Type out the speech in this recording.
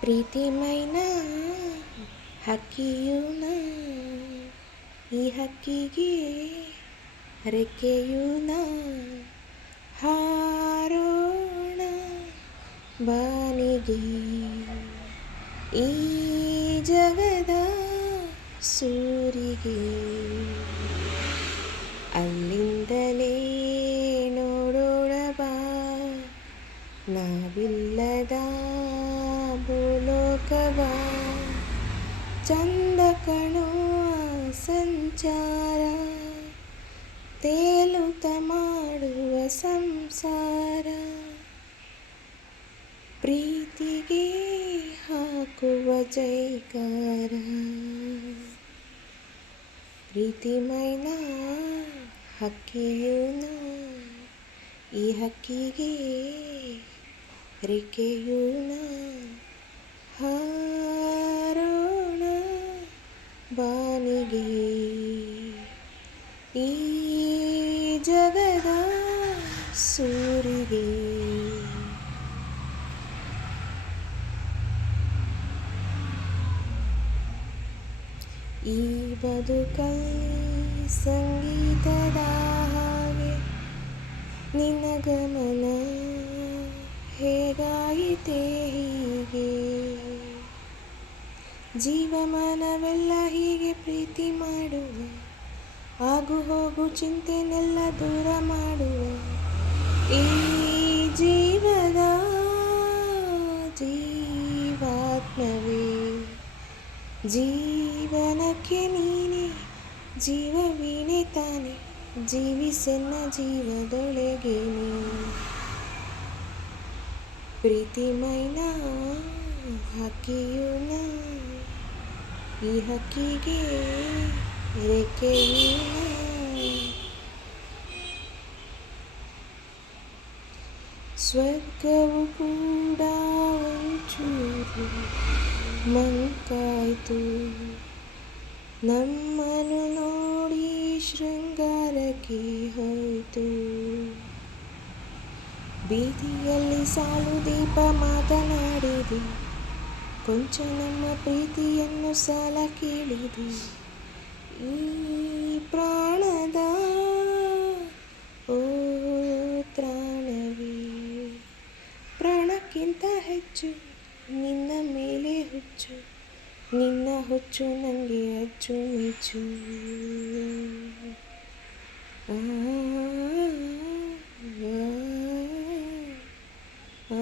ಪ್ರೀತಿಮೈನ ಹಕ್ಕಿಯೂನ ಈ ಹಕ್ಕಿಗೆ ರೆಕ್ಕೆಯೂನ ಹಾರೋಣ ಬಾನಿಗೆ ಈ ಜಗದ ಸೂರಿಗೆ ಅಲ್ಲಿಂದಲೇ ನೋಡೋಣ ಬಾ ನಾವಿಲ್ಲದ ಭೂಲೋಕವ ಚಂದ ಕಾಣುವ ಸಂಚಾರ ತೇಲುತ್ತ ಮಾಡುವ ಸಂಸಾರ ಪ್ರೀತಿಗೆ ಹಾಕುವ ಜೈಕಾರ ಪ್ರೀತಿಮೈನ ಹಕ್ಕಿಯೂನ ಈ ಹಕ್ಕಿಗೆ ರೆಕ್ಕೆಯೂನ ಹಾರೋಣ ಬಾನಿಗೆ ಈ ಜಗದ ಸೂರಿಗೆ ಈ ಬದುಕಲ್ಲಿ ಸಂಗೀತದ ಹಾಗೆ ನಿನ್ನ ಗಮನ ಹೇಗಾಯಿತೆ ಹೀಗೆ ಜೀವಮಾನವೆಲ್ಲ ಹೀಗೆ ಪ್ರೀತಿ ಮಾಡುವ ಆಗು ಹೋಗು ಚಿಂತೆನೆಲ್ಲ ದೂರ ಮಾಡುವ ಈ ಜೀವದ ಜೀವಾತ್ಮವೇ ಜೀವನಕ್ಕೆ ನೀನೆ ಜೀವವೀಣೆ ತಾನೆ ಜೀವಿಸೆನ್ನ ಜೀವದೊಳಗೇನೆ ಪ್ರೀತಿಮೈನ ಹಕ್ಕಿಯೂನ ಈ ಹಕ್ಕಿಗೆ ರೆಕ್ಕೆಯೂನ ಸ್ವರ್ಗವು ಕೂಡ ಒಂಚೂರು ಮಂಕಾಯ್ತು ನಮ್ಮನ್ನು ನೋಡಿ ಶೃಂಗಾರಕ್ಕೆ ಹೋಯಿತು ಬೀದಿಯಲ್ಲಿ ಸಾಲು ದೀಪ ಮಾತನಾಡಿದೆ ಕೊಂಚ ನಮ್ಮ ಪ್ರೀತಿಯನ್ನು ಸಾಲ ಕೇಳಿದೆ ಈ ಪ್ರಾಣದ ಓ ತ್ರಾಣವೇ ಪ್ರಾಣಕ್ಕಿಂತ ಹೆಚ್ಚು ನಿನ್ನ ಮೇಲೆ ಹುಚ್ಚು ನಿನ್ನ ಹುಚ್ಚು ನನಗೆ ಅಚ್ಚುಮೆಚ್ಚು ಆ ಆ ಆ